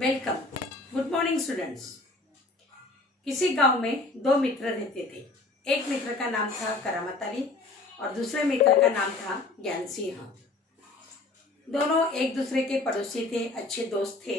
Welcome. Good morning students. किसी गांव में दो मित्र रहते थे। एक मित्र का नाम था करामत अली और दूसरे मित्र का नाम था ज्ञान सिंह। दोनों एक दूसरे के पड़ोसी थे, अच्छे दोस्त थे।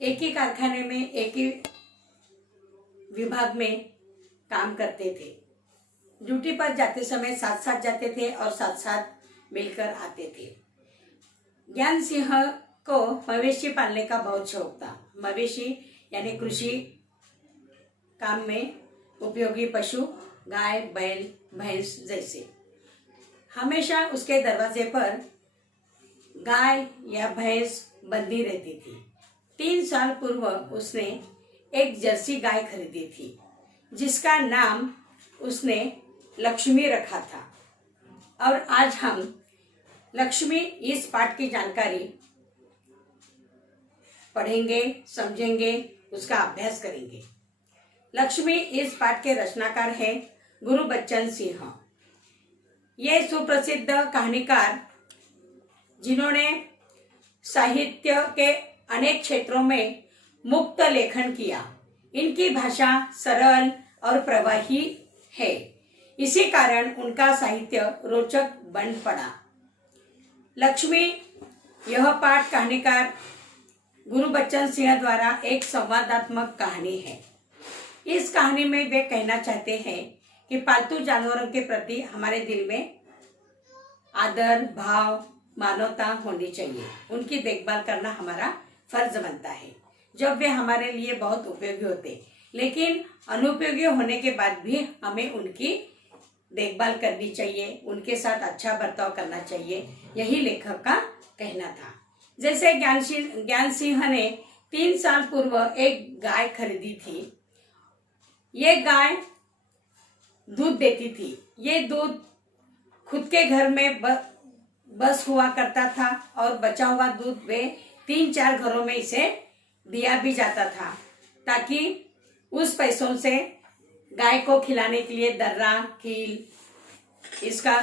एक ही कारखाने में, एक ही विभाग में काम करते थे। ड्यूटी पर जाते समय साथ साथ जाते थे और साथ साथ मिलकर आते थे। ज्ञान सिंह को मवेशी पालने का बहुत शौक था। मवेशी यानी कृषि काम में उपयोगी पशु, गाय, बैल, भैंस जैसे। हमेशा उसके दरवाजे पर गाय या भैंस बंधी रहती थी। 3 साल पूर्व उसने एक जर्सी गाय खरीदी थी, जिसका नाम उसने लक्ष्मी रखा था। और आज हम लक्ष्मी इस पाठ की जानकारी पढ़ेंगे, समझेंगे, उसका अभ्यास करेंगे। लक्ष्मी इस पाठ के रचनाकार हैं गुरबच्चन सिंह। ये सुप्रसिद्ध कहानीकार जिन्होंने साहित्य के अनेक क्षेत्रों में मुक्त लेखन किया। इनकी भाषा सरल और प्रवाही है, इसी कारण उनका साहित्य रोचक बन पड़ा। लक्ष्मी यह पाठ कहानीकार गुरबच्चन सिंह द्वारा एक संवादात्मक कहानी है। इस कहानी में वे कहना चाहते हैं कि पालतू जानवरों के प्रति हमारे दिल में आदर, भाव, मानवता होनी चाहिए। उनकी देखभाल करना हमारा फर्ज बनता है। जब वे हमारे लिए बहुत उपयोगी होते, लेकिन अनुपयोगी होने के बाद भी हमें उनकी देखभाल करनी चाहिए, उनके साथ अच्छा बर्ताव करना चाहिए। यही लेखक का कहना था। जैसे ज्ञान सिंह ने 3 साल पूर्व एक गाय खरीदी थी। ये गाय दूध देती थी। ये दूध खुद के घर में बस हुआ करता था और बचा हुआ दूध वे 3-4 घरों में इसे दिया भी जाता था, ताकि उस पैसों से गाय को खिलाने के लिए दर्रा, खील, इसका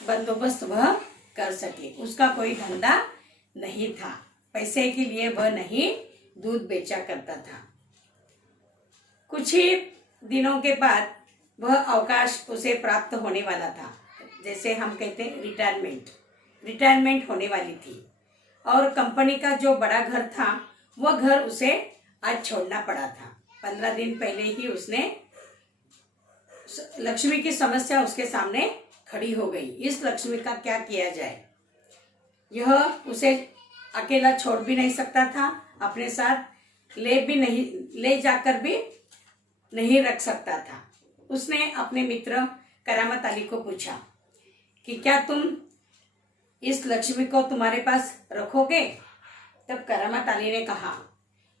बंदोबस्त वह कर सके। उसका कोई धंधा नहीं था। पैसे के लिए वह नहीं दूध बेचा करता था। कुछ ही दिनों के बाद वह अवकाश उसे प्राप्त होने वाला था। जैसे हम कहते हैं रिटायरमेंट होने वाली थी। और कंपनी का जो बड़ा घर था, वह घर उसे आज छोड़ना पड़ा था। 15 दिन पहले ही उसने लक्ष्मी की समस्या उसके सामने खड़ी हो गई। इस लक्ष्मी का क्या किया जाए? यह उसे अकेला छोड़ भी नहीं सकता था, अपने साथ ले जाकर भी नहीं रख सकता था। उसने अपने मित्र करामत अली को पूछा कि क्या तुम इस लक्ष्मी को तुम्हारे पास रखोगे? तब करामत अली ने कहा,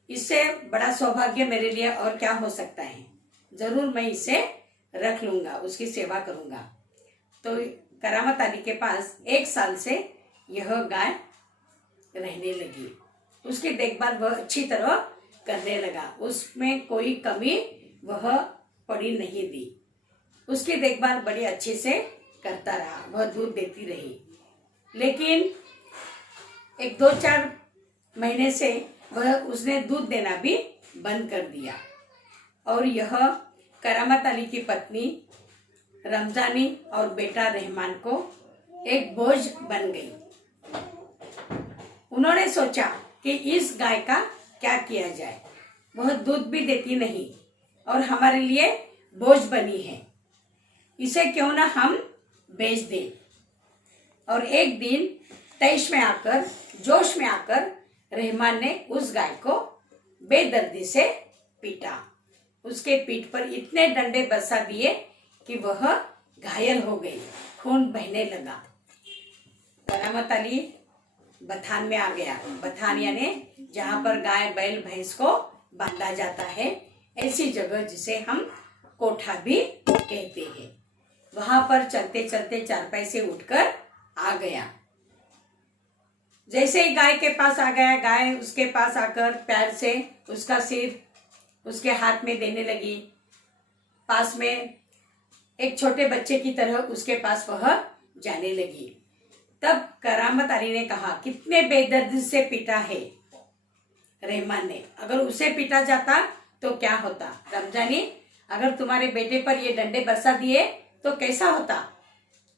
इससे बड़ा सौभाग्य मेरे लिए और क्या हो सकता है। जरूर मैं इसे रख लूंगा, उसकी सेवा करूंगा। तो करामत अली के पास 1 साल से यह गाय रहने लगी। उसकी देखभाल वह अच्छी तरह करने लगा। उसमें कोई कमी वह पड़ी नहीं दी। उसकी देखभाल बड़ी अच्छे से करता रहा। वह दूध देती रही, लेकिन 1-2-4 महीने से वह उसने दूध देना भी बंद कर दिया। और यह करामत अली की पत्नी रमजानी और बेटा रहमान को एक बोझ बन गई। उन्होंने सोचा कि इस गाय का क्या किया जाए। वह दूध भी देती नहीं और हमारे लिए बोझ बनी है। इसे क्यों ना हम बेच दें। और एक दिन जोश में आकर रहमान ने उस गाय को बेदर्दी से पीटा। उसके पीठ पर इतने डंडे बरसा दिए कि वह घायल हो गई। खून बहने लगा। करामत अली बथान में आ गया। बथान यानी जहाँ पर गाय, बैल, भैंस को बांधा जाता है, ऐसी जगह जिसे हम कोठा भी कहते हैं। वहां पर चलते चलते चारपाई से उठकर आ गया। जैसे ही गाय के पास आ गया, गाय उसके पास आकर प्यार से उसका सिर उसके हाथ में देने लगी। पास में एक छोटे बच्चे की तरह उसके पास वह जाने लगी। तब करामत अली ने कहा, कितने बेदर्दी से पीटा है। रहमान ने। अगर उसे पीटा जाता तो क्या होता? रमजानी, अगर तुम्हारे बेटे पर ये डंडे बरसा दिए तो कैसा होता?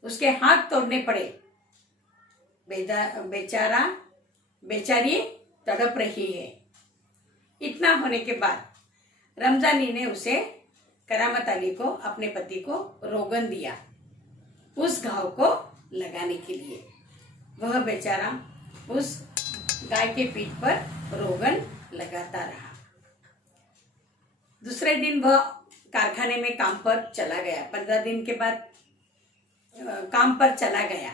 उसके हाथ तोड़ने पड़े। बेचारा बेचारी तड़प रही है। इतना होने के बाद रमजानी ने उसे, करामत अली को, अपने पति को रोगन दिया उस घाव को लगाने के लिए। वह बेचारा उस गाय के पीठ पर रोगन लगाता रहा। दूसरे दिन वह कारखाने में काम पर चला गया। 15 दिन के बाद काम पर चला गया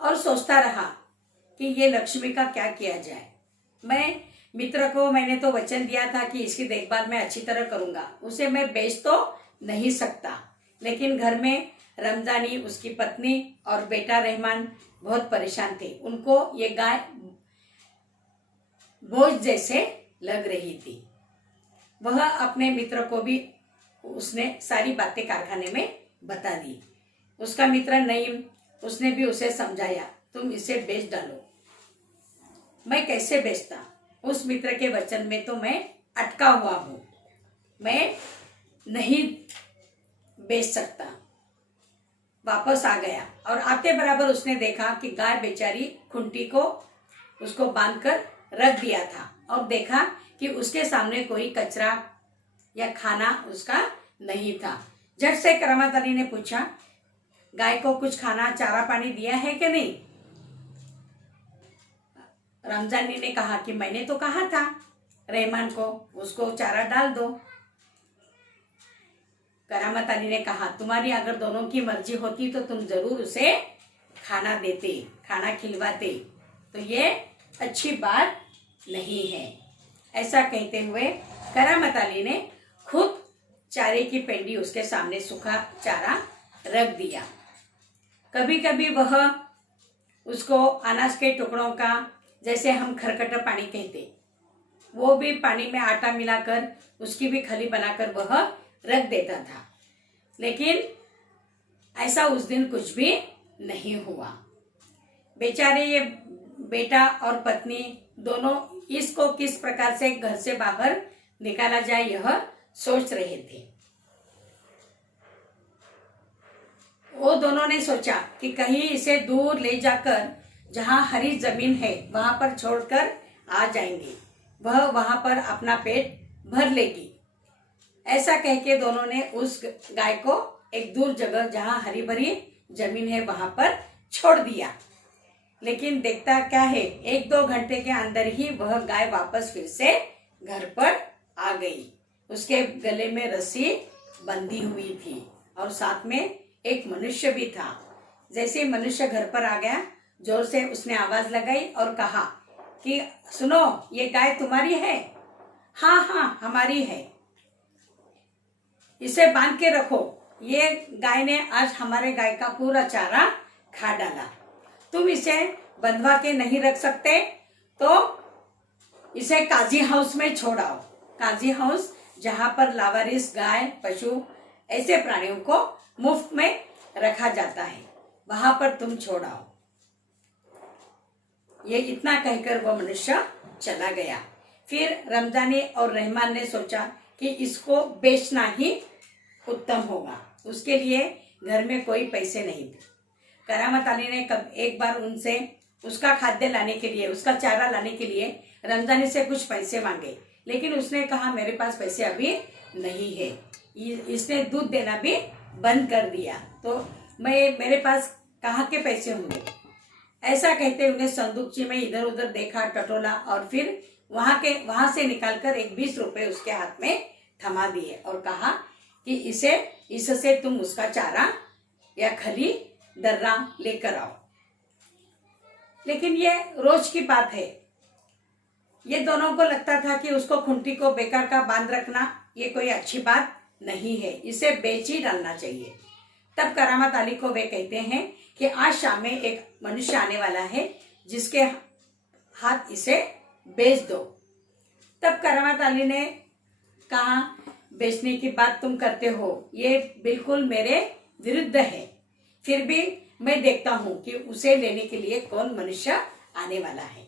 और सोचता रहा कि ये लक्ष्मी का क्या किया जाए। मैंने तो वचन दिया था कि इसकी देखभाल मैं अच्छी तरह करूंगा। उसे मैं बेच तो नहीं सकता, लेकिन घर में रमजानी, उसकी पत्नी और बेटा रहमान बहुत परेशान थे। उनको ये गाय बोझ जैसे लग रही थी। वह अपने मित्र को भी उसने सारी बातें कारखाने में बता दी। उसका मित्र नईम, उसने भी उसे समझाया, तुम इसे बेच डालो। मैं कैसे बेचता? उस मित्र के वचन में तो मैं अटका हुआ हूं, मैं नहीं बेच सकता। वापस आ गया और आते बराबर उसने देखा कि गाय बेचारी खुंटी को उसको बांधकर रख दिया था और देखा कि उसके सामने कोई कचरा या खाना उसका नहीं था। झट से करामत अली ने पूछा, गाय को कुछ खाना चारा पानी दिया है कि नहीं? रमजानी ने कहा कि मैंने तो कहा था रहमान को उसको चारा डाल दो। करामत अली ने कहा, तुम्हारी अगर दोनों की मर्जी होती तो तुम जरूर उसे खाना देते, खाना खिलवाते, तो ये अच्छी बात नहीं है। ऐसा कहते हुए करामत अली ने खुद चारे की पेंडी उसके सामने सूखा चारा रख दिया। कभी कभी वह उसको अनाज के टुकड़ों का, जैसे हम खरकटा पानी कहते, वो भी पानी में आटा मिलाकर उसकी भी खली बनाकर वह रख देता था। लेकिन ऐसा उस दिन कुछ भी नहीं हुआ। बेचारे ये बेटा और पत्नी दोनों इसको किस प्रकार से घर से बाहर निकाला जाए यह सोच रहे थे। वो दोनों ने सोचा कि कहीं इसे दूर ले जाकर जहां हरी जमीन है वहां पर छोड़कर आ जाएंगे, वह वहां पर अपना पेट भर लेगी। ऐसा कह के दोनों ने उस गाय को एक दूर जगह जहां हरी भरी जमीन है वहां पर छोड़ दिया। लेकिन देखता क्या है, 1-2 घंटे के अंदर ही वह गाय वापस फिर से घर पर आ गई। उसके गले में रस्सी बंधी हुई थी और साथ में एक मनुष्य भी था। जैसे मनुष्य घर पर आ गया, जोर से उसने आवाज लगाई और कहा कि सुनो, ये गाय तुम्हारी है? हाँ हाँ हमारी है, इसे बांध के रखो। ये गाय ने आज हमारे गाय का पूरा चारा खा डाला। तुम इसे बंधवा के नहीं रख सकते तो इसे काजी हाउस में छोड़ाओ। काजी हाउस जहां पर लावारिस गाय, पशु, ऐसे प्राणियों को मुफ्त में रखा जाता है, वहां पर तुम छोड़ाओ। ये इतना कहकर वह मनुष्य चला गया। फिर रमजानी और रहमान ने सोचा कि इसको बेचना ही उत्तम होगा। उसके लिए घर में कोई पैसे नहीं थे। करामत अली ने एक बार उनसे उसका खाद्य लाने के लिए, उसका चारा लाने के लिए रमजानी से कुछ पैसे मांगे, लेकिन उसने कहा मेरे पास पैसे अभी नहीं है। इसने दूध देना भी बंद कर दिया, तो मेरे पास कहाँ के पैसे होंगे। ऐसा कहते हुए संदूकची में इधर उधर देखा, टटोला और फिर वहां से निकालकर एक 20 रुपए उसके हाथ में थमा दिए और कहा कि इससे तुम उसका चारा या खली दर्रा लेकर आओ। लेकिन ये रोज की बात है। ये दोनों को लगता था कि उसको खुंटी को बेकार का बांध रखना ये कोई अच्छी बात नहीं है, इसे बेच ही डालना चाहिए। तब करामत अली को वे कहते हैं कि आज शाम में एक मनुष्य आने वाला है जिसके हाथ इसे बेच दो। तब करामत अली ने कहा, बेचने की बात तुम करते हो, ये बिल्कुल मेरे विरुद्ध है। फिर भी मैं देखता हूं कि उसे लेने के लिए कौन मनुष्य आने वाला है।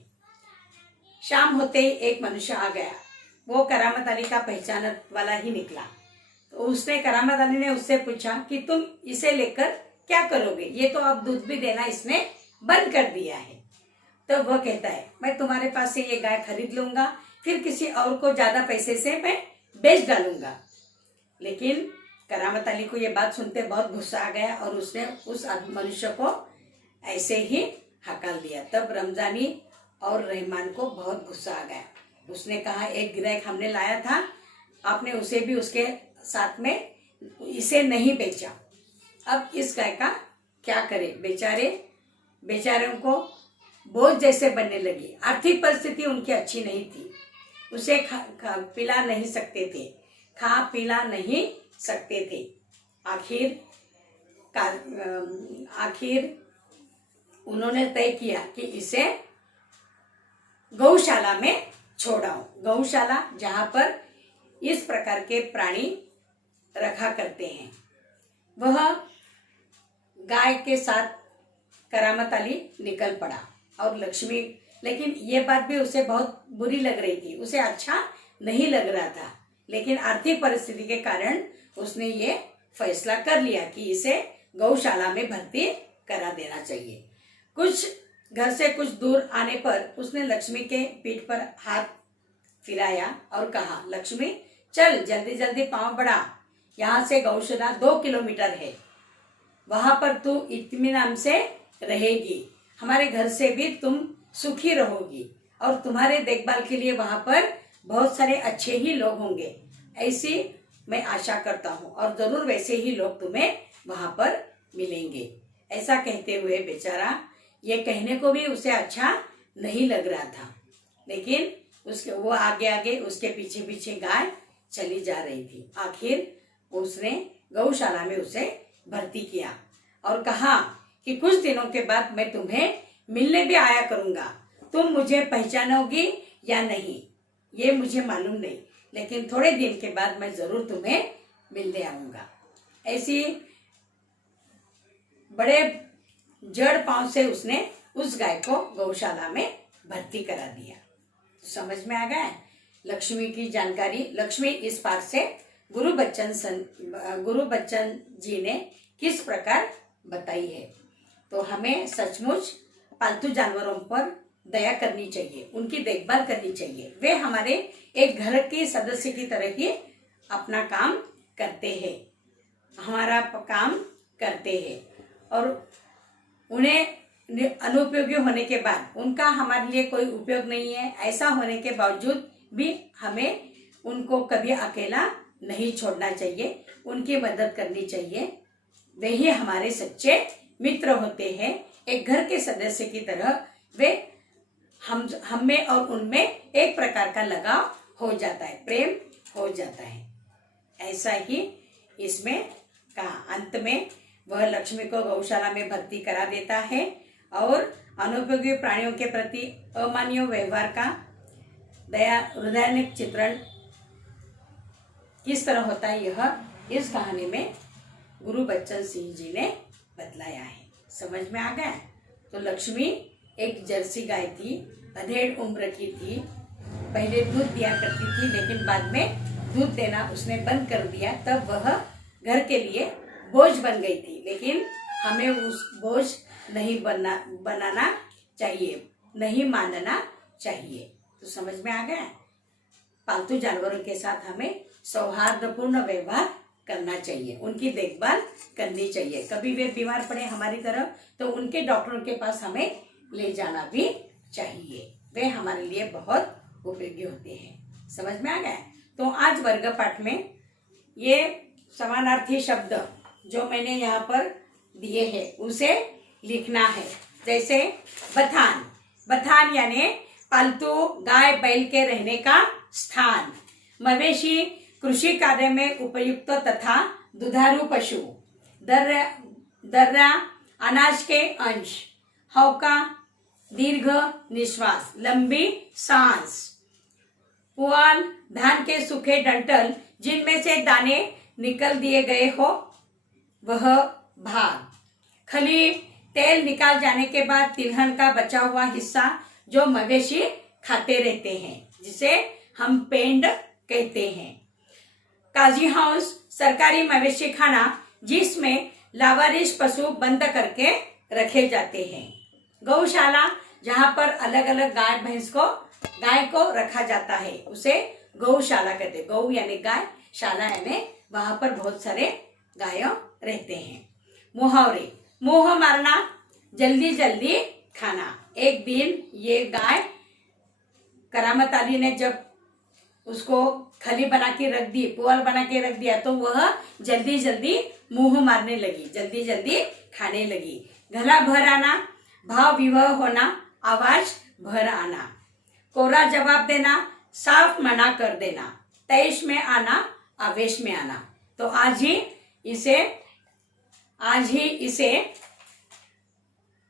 शाम होते ही एक मनुष्य आ गया। वो करामत अली का पहचान वाला ही निकला। तो उसने करामत अली ने उससे पूछा कि तुम इसे लेकर क्या करोगे, ये तो अब दूध भी देना इसने बंद कर दिया है। तो वह कहता है मैं तुम्हारे पास से ये गाय खरीद लूंगा, फिर किसी और को ज्यादा पैसे से मैं बेच डालूंगा। लेकिन करामत अली को ये बात सुनते बहुत गुस्सा आ गया और उसने उस मनुष्य को ऐसे ही हकाल दिया। तब रमजानी और रहमान को बहुत गुस्सा आ गया। उसने कहा एक गिरायक हमने लाया था, आपने उसे भी उसके साथ में इसे नहीं बेचा, अब इस गाय का क्या करे। बेचारे को बोझ जैसे बनने लगी। आर्थिक परिस्थिति उनकी अच्छी नहीं थी, उसे पिला नहीं सकते थे, खा पिला नहीं सकते थे। आखिर उन्होंने तय किया कि इसे गौशाला में छोड़ाओ। गौशाला जहां पर इस प्रकार के प्राणी रखा करते हैं। वह गाय के साथ करामत अली निकल पड़ा और लक्ष्मी, लेकिन ये बात भी उसे बहुत बुरी लग रही थी, उसे अच्छा नहीं लग रहा था। लेकिन आर्थिक परिस्थिति के कारण उसने ये फैसला कर लिया कि इसे गौशाला में भर्ती करा देना चाहिए। घर से कुछ दूर आने पर उसने लक्ष्मी के पीठ पर हाथ फिराया और कहा, लक्ष्मी चल जल्दी जल्दी पांव बढ़ा, यहाँ से गौशाला 2 किलोमीटर है, वहां पर तू इत्मीनान से रहेगी, हमारे घर से भी तुम सुखी रहोगी और तुम्हारे देखभाल के लिए वहां पर बहुत सारे अच्छे ही लोग होंगे, ऐसी मैं आशा करता हूँ और जरूर वैसे ही लोग तुम्हें वहां पर मिलेंगे। ऐसा कहते हुए बेचारा, ये कहने को भी उसे अच्छा नहीं लग रहा था, लेकिन वो आगे आगे उसके पीछे पीछे गाय चली जा रही थी। आखिर उसने गौशाला में उसे भर्ती किया और कहा कि कुछ दिनों के बाद मैं तुम्हें मिलने भी आया करूंगा, तुम मुझे पहचानोगी या नहीं ये मुझे मालूम नहीं, लेकिन थोड़े दिन के बाद मैं जरूर तुम्हें मिलने आऊंगा। ऐसी बड़े जड़ पांव से उसने उस गाय को गौशाला में भर्ती करा दिया। समझ में आ गया लक्ष्मी की जानकारी। लक्ष्मी इस पाठ से गुरु बच्चन जी ने किस प्रकार बताई है। तो हमें सचमुच पालतू जानवरों पर दया करनी चाहिए, उनकी देखभाल करनी चाहिए। वे हमारे एक घर के सदस्य की तरह ही अपना काम करते हैं, हमारा काम करते हैं और उन्हें अनुपयोगी होने के बाद, उनका हमारे लिए कोई उपयोग नहीं है, ऐसा होने के बावजूद भी हमें उनको कभी अकेला नहीं छोड़ना चाहिए, उनकी मदद करनी चाहिए। वे ही हमारे सच्चे मित्र होते हैं। एक घर के सदस्य की तरह वे हम में और उनमें एक प्रकार का लगाव हो जाता है, प्रेम हो जाता है। ऐसा ही इसमें कहा। अंत में वह लक्ष्मी को गौशाला में भर्ती करा देता है और अनुपयोगी प्राणियों के प्रति अमानवीय व्यवहार का हृदयानिक चित्रण किस तरह होता है, यह इस कहानी में गुरु बच्चन सिंह जी ने बतलाया है। समझ में आ गया। तो लक्ष्मी एक जर्सी गाय थी, अधेड़ उम्र की थी, पहले दूध दिया करती थी, लेकिन बाद में दूध देना उसने बंद कर दिया। तब वह घर के लिए बोझ बन गई थी, लेकिन हमें उस बोझ नहीं बनाना चाहिए, नहीं मानना चाहिए। तो समझ में आ गया। पालतू जानवरों के साथ हमें सौहार्दपूर्ण व्यवहार करना चाहिए, उनकी देखभाल करनी चाहिए। कभी वे बीमार पड़े हमारी तरफ तो उनके डॉक्टरों के पास हमें ले जाना भी चाहिए, वे हमारे लिए बहुत उपयोगी होते हैं। समझ में आ गया। तो आज वर्ग पाठ में ये समानार्थी शब्द जो मैंने यहाँ पर दिए हैं उसे लिखना है। जैसे बथान, बथान यानी पालतू गाय बैल के रहने का स्थान। मवेशी कृषि कार्य में उपयुक्त तथा दुधारू पशु। दर्रा अनाज के अंश। हौका दीर्घ निश्वास, लंबी सांस। पुआल धान के सूखे डंठल जिनमें से दाने निकल दिए गए हो वह भाग। खली तेल निकाल जाने के बाद तिलहन का बचा हुआ हिस्सा जो मवेशी खाते रहते हैं, जिसे हम पेंड कहते हैं। काजी हाउस सरकारी मवेशी खाना जिसमें लावारिश पशु बंद करके रखे जाते हैं। गौशाला जहाँ पर अलग अलग गाय को रखा जाता है उसे गौशाला कहते हैं। गौ यानी गाय, शाला यानी वहां पर बहुत सारे गायों रहते हैं। मुहावरे, मुंह मारना, जल्दी जल्दी खाना। एक दिन ये गाय करामत अली ने जब उसको खली बना के रख दी, पुअल बना के रख दिया, तो वह जल्दी जल्दी मुंह मारने लगी, जल्दी जल्दी खाने लगी। गला भर आना, भाव विवह होना, आवाज भर आना। कोरा जवाब देना, साफ मना कर देना। तैश में आना, आवेश में आना। तो आज ही इसे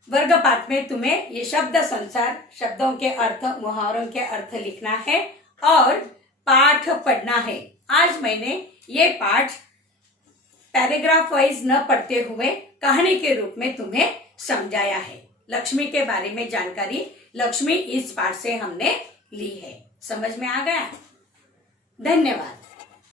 वर्ग पाठ में तुम्हें ये शब्द संसार, शब्दों के अर्थ, मुहावरों के अर्थ लिखना है और पाठ पढ़ना है। आज मैंने ये पाठ पैराग्राफ वाइज न पढ़ते हुए कहानी के रूप में तुम्हें समझाया है। लक्ष्मी के बारे में जानकारी लक्ष्मी इस पाठ से हमने ली है। समझ में आ गया? धन्यवाद।